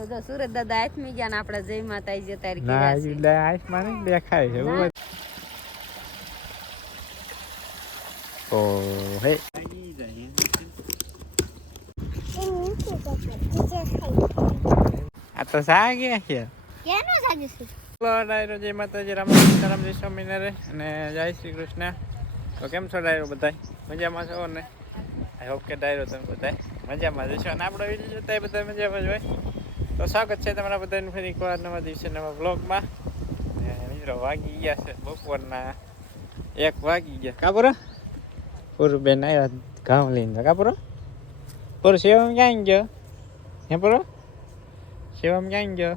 તો જો સુરત દાદા હાથમી ગયા ને આપણે જય માતાજી જતા રહી ના ગયા એટલે આસમાન જ દેખાય છે ઓ હે આ તો સાગે છે કેનો સાગે છે ડાયરો જય માતાજી રામ સીતારામ જય સ્વામિનારાયણ અને જય શ્રી કૃષ્ણ તો કેમ છો ડાયરો બધા મજામાં છો ને આઈ હોપ કે ડાયરો તમે બધા મજામાં જશો અને આપણો વિડીયો જોતા બધા મજામાં જ હોય તો સ્વાગત છે તમારા બધાનું ફરી એકવાર નવા દિવસે નવા બ્લોગમાં મિત્રો વાગી ગયા છે બપોરના 1 વાગી ગયા કાપરો પૂરું આવ્યા ઘઉં લઈને કાપરો પૂરું સેવામાં ક્યાં ગયો હે પૂરો સેવામાં ક્યાં ગયો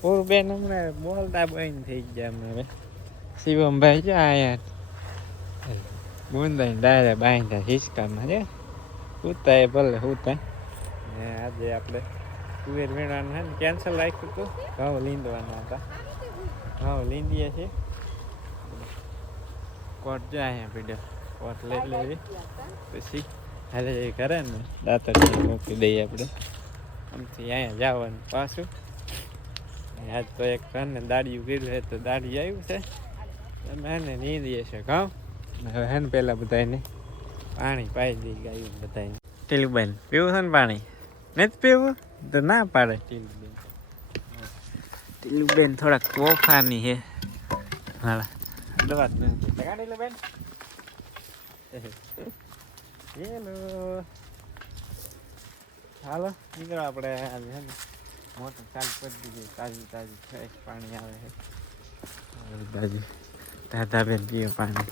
પૂરું બેન હમણાં બોલતા બંધ થઈ ગયા અમે શિવમભાઈ છે આયા બુંદાઈ ડાયરા બાંધ્યા હિસકામાં છે ઉતા એ ભલે ઉતા ને આજે આપણે તુવેર વીણવાનું છે ને કેન્સલ રાખ્યું હતું ઘઉં લીંદવાના હતા ઘઉં લીંદીએ છીએ કોટ જો અહીંયા પીડ્યો કોટ લઈ લેવી પછી હાલે કરે ને દાંતર મૂકી દઈએ આપણે આમથી અહીંયા જવાનું પાછું આજ તો એક ઘરને દાડિયું કર્યું છે તો દાડી આવ્યું છે અમે એને નીંદીએ છીએ ઘઉં હવે હે ને પેલા બધાને પાણી પાઈ દઈ ગાયું બધાને ટીલુબેન પીવું છે ને પાણી નથી પીવું તો ના પાડે ટીલુબેન થોડાક તોફાની છે હાલા દવા ટીલુબેન હેલો હાલો મિત્રો આપણે આજે છે ને મોટર ચાલુ કરી દીધી તાજી તાજી ફ્રેશ પાણી આવે છે તાજી દાદા બેન પીવે પાણી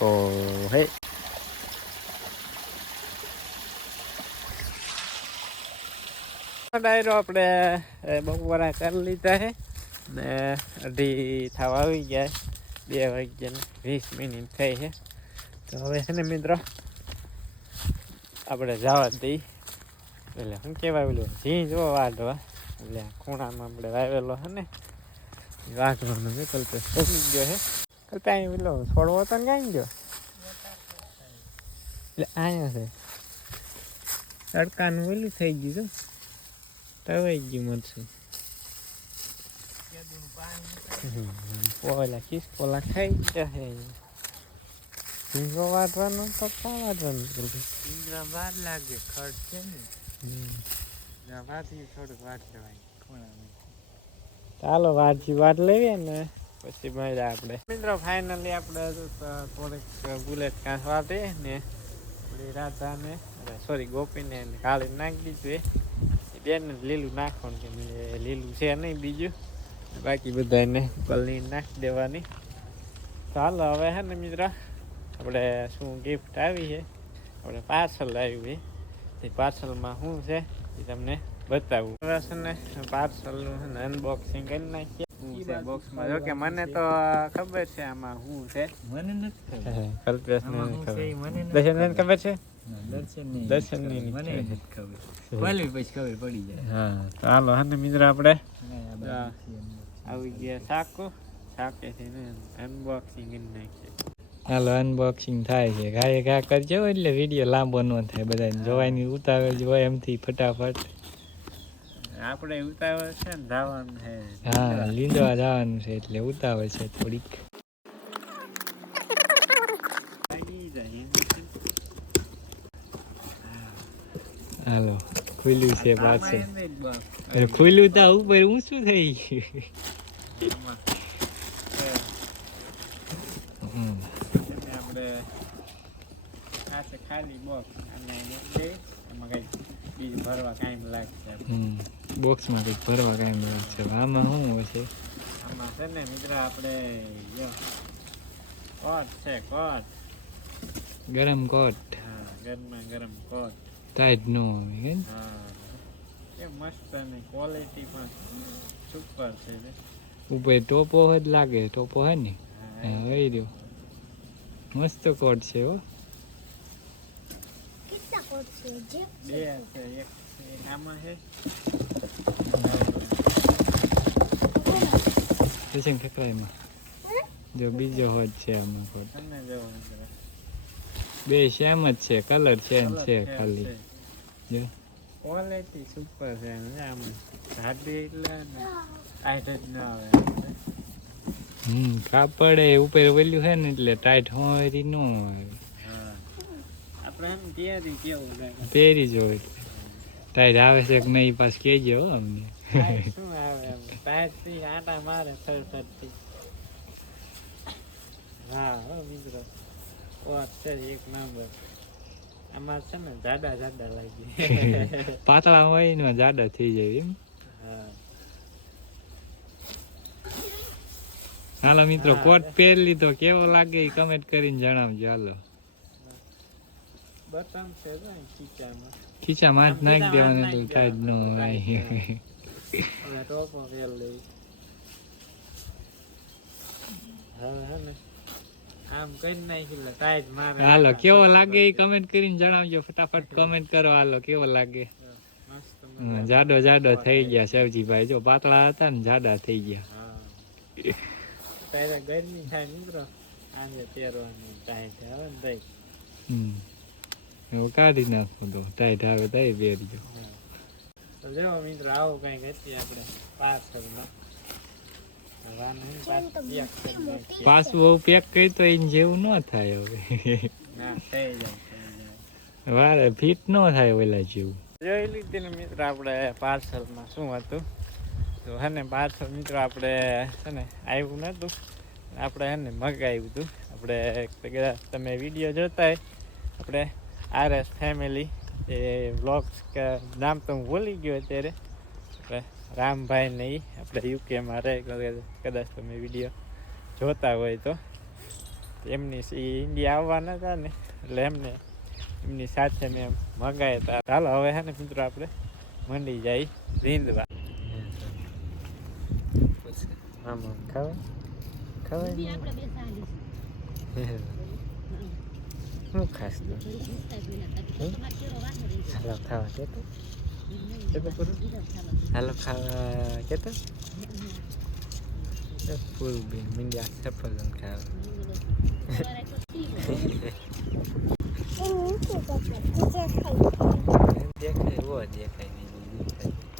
ઓ હે ડાયરો આપણે બપોરા કરી લીધા છે ને 2:30 થવા આવી ગયા 2 વાગ્યાને 20 મિનિટ થઈ છે તો હવે છે ને મિત્રો આપણે જવા દઈ એટલે શું કહેવાય પેલું ઝીંજ વાઢવા એટલે ખૂણામાં આપણે વાવેલો છે ને વાઢવાનો વિકલ્પ પગી ગયો છે કલ્પે અહીં પેલો છોડવો તો ને ક્યાં ગયો એટલે અહીંયા છે તડકાનું ઓલું થઈ ગયું છે તવાઈ ગયું મરશું પોલા ખિસકોલા ખાઈ ગયા ઝીંગો વાટવાનો તો ક્યાં વાટવાનું ઝીંગા વાર લાગે ખડ છે ને વાટી થોડુંક વાટ લેવાય ખૂણામાં ચાલો વાટજી વાટ લેવીએ ને પછી મળ્યા આપણે મિત્રો ફાઇનલી આપણે થોડીક બુલેટ કાંસ વાટે ને આપણી રાધાને સોરી ગોપીને કાળી નાખી દીધું બેન લીલું નાખવાનું કે લીલું છે નહીં બીજું બાકી બધાને કલની નાખી દેવાની ચાલો હવે હે ને મિત્ર આપણે શું ગિફ્ટ આવી છે આપણે પાર્સલ આવ્યું છે તે પાર્સલમાં શું છે એ તમને બતાવું છે ને પાર્સલનું છે ને અનબોક્સિંગ કરી નાખીએ બોક્સમાં જો કે મને તો ખબર છે આમાં શું છે મને નથી ખબર કલ્પેશને ખબર ખબર છે દર્શન ની મને ખબર પછી ખબર પડી જાય હા ચાલો હા ને મિત્ર આપણે આવી ગયા શાકેથી ને અનબોક્સિંગ કરી નાખીએ હાલો અનબોક્સિંગ થાય છે ગાય ઘા કરજો એટલે વિડીયો લાંબો ન થાય બધાને જોવાની ઉતાવળ હોય એમથી ફટાફટ આપણે ઉતાવળ છે ને જવાનું છે હા લીંદવા જવાનું છે એટલે ઉતાવળ છે થોડીક હાલો ખુલ્લું છે પાછું ખુલ્લું તો ઉપર ઊંચું થઈ ગયું આપણે આ છે ખાલી બોક્સ અને એમાં કઈ બીજું ભરવા કાંઈ લાગશે બોક્સમાં કંઈક ભરવા કાંઈ લાગશે આમાં શું હોય છે આમાં છે ને મિત્ર આપણે કોટ છે કોટ ગરમ કોટ હા ગરમમાં ગરમ કોટ ટાઈટ નો હોય કે હા એ મસ્ત અને ક્વોલિટી પણ સુપર છે ઉપર ટોપો જ લાગે ટોપો હે ને હા હોય રહ્યો મસ્ત કોટ છે હો કેટલા કોટ છે જે બે છે એક આમાં છે કિશન ઠકરાઈમાં જો બીજો હોત છે આમાં કોટ બે સેમ જ છે કલર ચેન્જ છે ખાલી જો ક્વોલિટી સુપર છે આમ જાડી એટલે ટાઈટ જ ન આવે કાપડ એ ઉપર વેલ્યુ છે ને એટલે ટાઈટ હોય નો આવે આપણે એમ તેરી કેવું લાગે તેરી જો ટાઈટ આવે છે કે નહીં પાસ કેજો અમને શું આવે ટાઈટ થી આટા મારે થરથરથી હા હો મિત્રો ઓ છે એક નંબર આમાં છે ને જાડા જાડા લાગી પાતળા હોય ને જાડા થઈ જાય એમ હા હાલો મિત્રો કોટ પહેર લીધો કેવો લાગે એ કમેન્ટ કરીને જણાવજો હાલો બટન છે ને ખીચામાં જ નાખી દેવાનું એટલે ટાઈટ ન હોય હવે ટોપો પહેર લઈ હવે હે ને આમ કરી નાખી લે ટાઈટ મારે હાલો કેવો લાગે એ કમેન્ટ કરીને જણાવજો ફટાફટ કમેન્ટ કરો હાલો કેવો લાગે જાડો જાડો થઈ ગયા સવજીભાઈ જો પાતળા હતા ને જાડા થઈ ગયા પહેલા ગરમી થાય મિત્રો આને પહેરવાનું ટાઈટ આવે ને ભાઈ એવું કાઢી નાખો તો ટાઈટ આવે તો પહેરજો તો જો મિત્રો આવો કઈક હતી આપણે પાર્સલમાં પાછું બહુ પેક કરી તો એને જેવું ન થાય હવે વારે ફિટ ન થાય ઓલા જેવું જોઈ લીધી ને મિત્રો આપણે પાર્સલમાં શું હતું તો હે ને પાર્સલ મિત્રો આપણે છે ને આવ્યું નહોતું આપણે હે ને મગાવ્યું હતું આપણે તમે વિડીયો જોતા હોય આપણે RS ફેમિલી એ વ્લોગ્સ કે નામ તો હું ભૂલી ગયો અત્યારે આપણે રામભાઈ ને આપણે યુકેમાં રહે કદાચ તમે વિડીયો જોતા હોય તો એમની ઇન્ડિયા આવવાના હતા ને એટલે એમની સાથે મેં મગાવ્યા હતા ચાલો હવે હે ને મિત્રો આપણે મંડી જાય રીંદવા આમાં ખાવાય શું ખાસ તો હાલો ખાવા કેતો હાલો ખાવા કેતો ફૂલ બીન મીંડા સફરજન ખાવા દેખાય વો દેખાય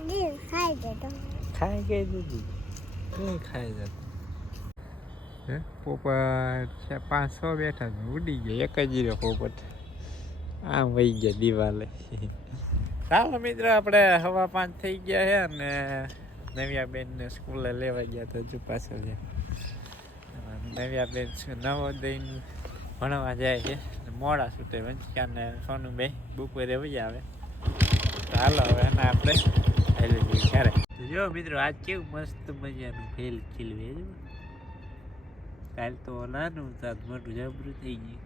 નહીં ખાઈ ગઈ દીદી નહીં ખાઈ જતું પોપટ 500 બેઠા ઉડી ગયો એક જ રહ્યો પોપટ આમ વહી ગયા દિવાલે ચાલો મિત્રો આપણે 5:30 થઈ ગયા છે અને નવ્યાબેનને સ્કૂલે લેવા ગયા તો હજુ પાછળ છે નવ્યાબેન નવોદયનું ભણવા જાય છે મોડા છૂટે વંચિકાને સોનુભાઈ બપોરે વહી આવે તો હાલો હવે એના આપણે હાલી જઈએ ક્યારે જો મિત્રો આજ કેવું મસ્ત મજાનું ફેલ ખીલવે છે કાલ તો નાનું તાર મોટું જબરું થઈ ગયું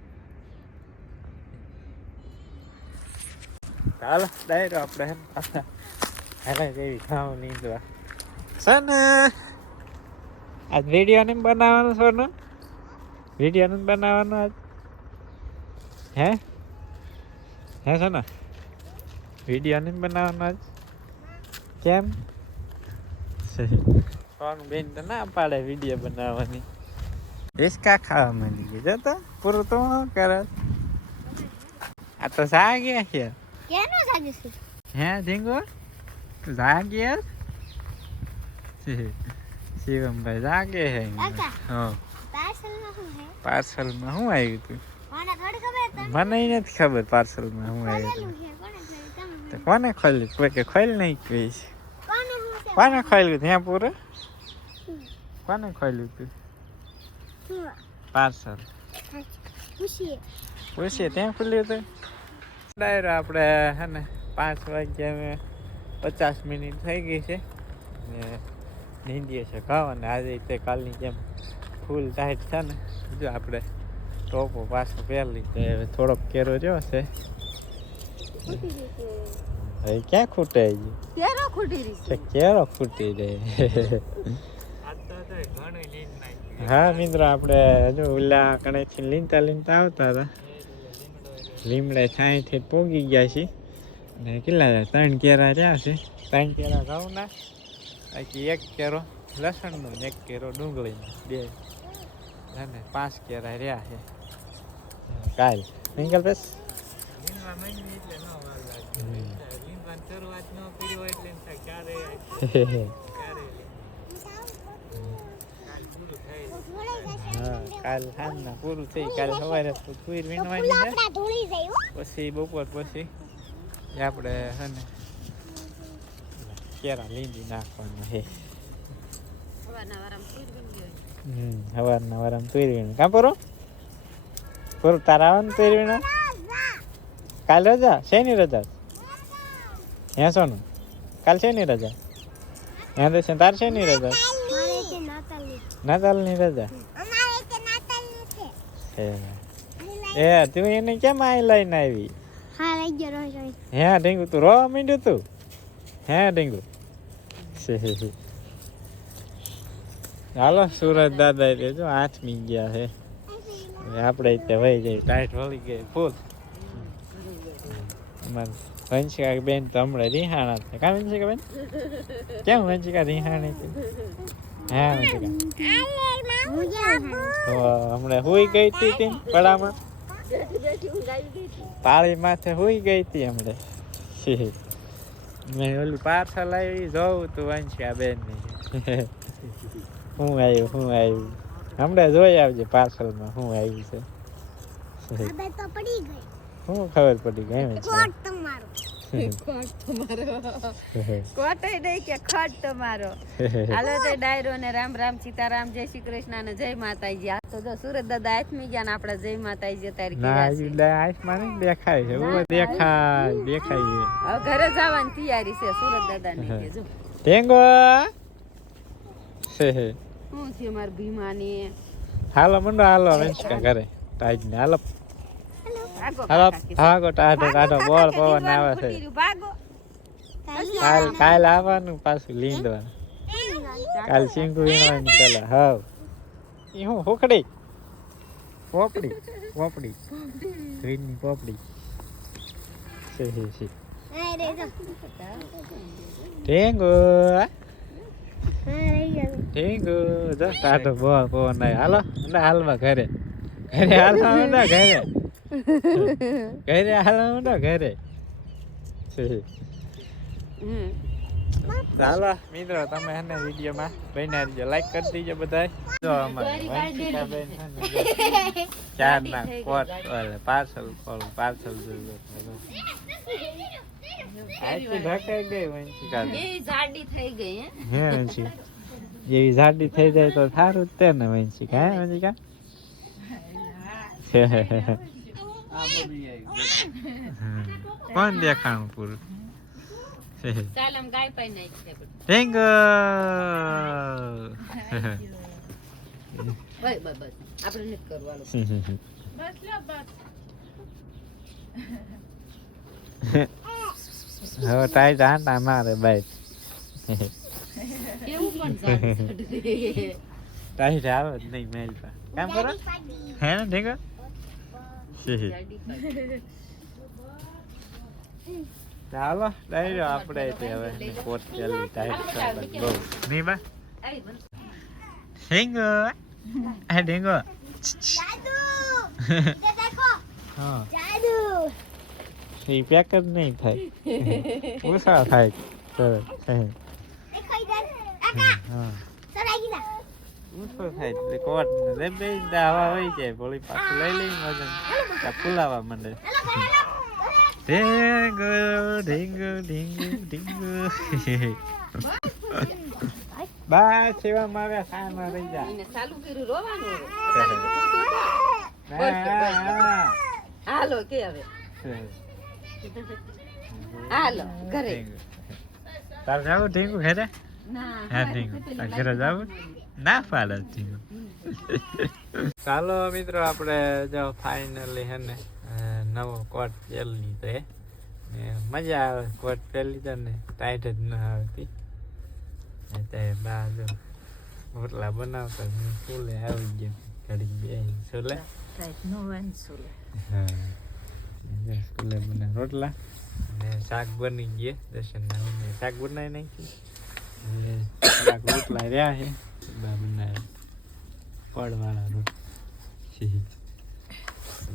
ચાલો ડાયરો આપણે હાલા જેવી ખાવું નીંદવા છે ને આજ વિડીયો ને બનાવવાનું સોનુ વિડીયો ને બનાવવાનું આજ હે છે ને વિડીયો ને બનાવવાનું આજ કેમ સોનુ બેન તો ના પાડે વિડીયો બનાવવાની હિસકા ખાવા માંડી ગઈ જતો પૂરું તો શું કરે આ તો જાગ્યા છે કેનો જાગે છે હે ઢીંગો જાગ્યા શિવમભાઈ જાગે હે હા પાર્સલમાં શું હે પાર્સલમાં શું આવ્યું તું મને થોડી ખબર હતી મને નથી ખબર પાર્સલમાં શું આવ્યું તો કોને ખોલ્યું કોઈ કે ખોલ નહીં કહી કોને ખોલ્યું ત્યાં પૂરું કોને ખોલ્યું તું પાર્સલ પૂછીએ ત્યાં ખુલ્યું હતું ડાયરો આપણે હે ને 5 વાગ્યા 50 મિનિટ થઈ ગઈ છે ને નીંદીએ છે ઘઉં અને આજે તે કાલની જેમ ફૂલ ટાઈટ છે ને જો આપણે ટોપો પાછો પહેરી તો થોડોક કેરો રહ્યો છે હવે ક્યાં ખૂટે કેરો ખૂટી રહી કેરો ખૂટી રહે હા મિત્રો આપણે હજુ ઓલા કણેથી લીંતા આવતા હતા લીમડે 60 પોગી ગયા છે ને કેટલા 3 કેરા રહ્યા છે 3 કેરા ઘઉંના બાકી 1 કેરો લસણનો ને 1 કેરો ડુંગળીનો 2 અને 5 કેરા રહ્યા છે કાલ નિકલ બસ લીંબા મહિને એટલે ન વાર લાગે લીંબાની શરૂઆત ન કરી હોય એટલે એમ થાય ક્યારે કાલ સાંજના પૂરું થઈ કાલ સવારે તુર વીણવાની છે પછી બપોર પછી આપણે છે ને કેરા લીંબી નાખવાનું છે સવારના વારામ તુર વીણ કાં પૂરું તારા આવવાનું તુર વીણ કાલ રજા શેની રજા હે સોનું કાલ શેની રજા હે તો તાર શેની રજા નાતાલની રજા એ તું એને કેમ આ લઈને આવી હે ઢીંગુ તું રોવા માંડ્યું તું હે ઢીંગુ હાલો સુરત દાદા એટલે જો 8મી ગયા છે આપણે ત્યાં વહી જાય ટાઈટ વળી ગઈ ફૂલ વંશિકા બેન તો હમણાં રિહાણા છે કાં વંશિકા બેન કેમ વંશિકા રિહાણી હતી હા વંશિકા તો હમણાં હુઈ ગઈ હતી પડામાં પાળી માથે હુઈ ગઈ હતી હમણાં મેં ઓલું પાર્સલ આવી જોઉં તું વંશિકા બેન ની હું આવ્યું હમણાં જોઈ આવજે પાર્સલમાં શું આવ્યું છે શું ખબર પડી ગઈ કોટ નહીં કે ખટ તમારો હાલો તો ડાયરો ને રામ રામ સીતારામ જય શ્રી કૃષ્ણ ને જય માતાજી આ તો જો સુરત દાદા આઠમી ગયા ને આપણે જય માતાજી તારી આસમાન દેખાય છે દેખાય હવે ઘરે જવાની તૈયારી છે સુરત દાદા ને જો ટેંગો શું છે માર ભીમાની હાલો મંડો હાલો વંશિકા ઘરે ટાઈટ ને હાલો ભાગો ટાઢો બોલ પવન આવે છે કાલ આવવાનું પાછું લીંદવાનું કાલ સિંગુ વીણવાની પેલા હાવ ઈ હું હોકડી પોપડી ગ્રીનની પોપડી ટેંગો જો ટાઢો બોલ પવન આવે હાલો હાલમાં ઘરે હાલવા ઘરે ચાલો મિત્રો તમે એને વિડીયોમાં બન્યા રહીજો લાઈક કરી દીજો બધા જો અમારે વંશિકા બેન ચાર ના કોટ પાર્સલ જોજો આથી ઢકાઈ ગઈ વંશિકા જાડી થઈ ગઈ હે વંશિકા એવી જાડી થઈ જાય તો સારું જ તે ને વંશિકા હે વંશિકા કોણ દેખાણું પૂરું ચાલમ ગાય પાઈ નાખી ટેંગ બસ આપણે નથી કરવાનું હવે ટાઈટ આંટા મારે બાઈક કેવું પણ ટાઈટ આવે જ નહીં મેલ પર કામ કરો હે ને ટેંગ ચાલો ડાયરો આપણે હવે કોટ ચાલી ટાઈટ કરવાની બહુ નહીં બા ઢીંગો આ ઢીંગો હા એ પેક જ નહીં થાય ઓછા થાય સરસ હા ઓછો થાય એટલે કોટ ને બે હવા હોય જાય ભોળી પાછું લઈ લઈને વજન ફૂલાવા માંડે ઢીંગુ બસ સેવામાં આવ્યા સામાં રહી જા ચાલુ કર્યું રોવાનું હાલો કે હવે હાલો ઘરે તાર જાવું ઢીંગુ ઘરે ના હા ઢીંગુ ઘરે જાવું ના પાડે ઢીંગુ ચાલો મિત્રો આપણે જો ફાઇનલી હે ને નવો કોટ પહેરી લીધો હે ને મજા આવે કોટ પહેરી લીધો ને ટાઈટ જ ન આવતી અત્યારે બા જો રોટલા બનાવતા ફૂલે આવી ગયો ઘડી બે છોલે હા છોલે બના રોટલા ને શાક બની ગયા દર્શન શાક બનાવી નાખ્યું રોટલા રહ્યા છે બનાવ્યા પડવાળા રોટલા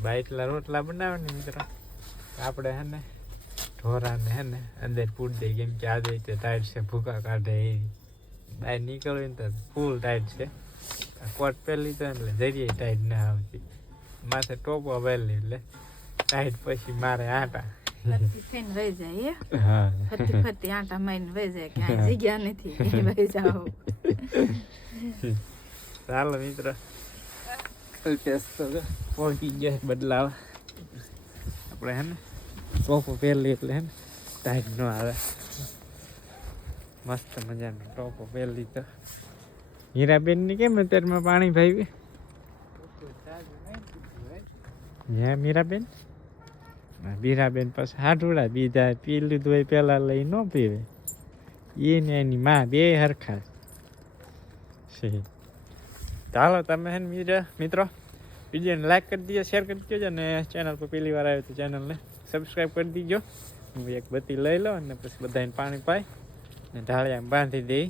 બાઈટલા રોટલા બનાવે ને મિત્રો આપણે હે ને ઢોરાને હે ને અંદર પૂટ દઈએ કેમ કે આજે તે ટાઈટ છે ભૂકા કાઢે એ બહાર નીકળવી ને તો ફૂલ ટાઈટ છે કોટ પહેલી તો એટલે જરીએ ટાઈટ ના આવતી માથે ટોપો પહેલી એટલે ટાઈટ પછી મારે આટા હા ફરતી આટા મારીને વહી જાય ક્યાંય જગ્યા નથી વહી જાઓ ચાલો મિત્રો પહોંચી ગયા બદલાવા આપણે હે ને ટોપો પહેલી એટલે હે ને ટાઈટ ન આવે મસ્ત મજાનો ટોપો પહેલી તો હીરાબેન ની કેમ અત્યારમાં પાણી ભાઈ હે મીરાબેન બીરાબેન પછી હાડુડા બીજા પી લીધું હોય પેલા લઈ ન પીવે એને એની માં બે હરખા છે ચાલો તમે હે ને મિત્રો વિડીયોને લાઈક કરી દીજો શેર કરી દેજો અને ચેનલ પર પહેલી વાર આવ્યો તો ચેનલને સબસ્ક્રાઈબ કરી દીજો હું એક બત્તી લઈ લઉં અને પછી બધાને પાણી પાઈ ને ઢાળિયામાં બાંધી દઈ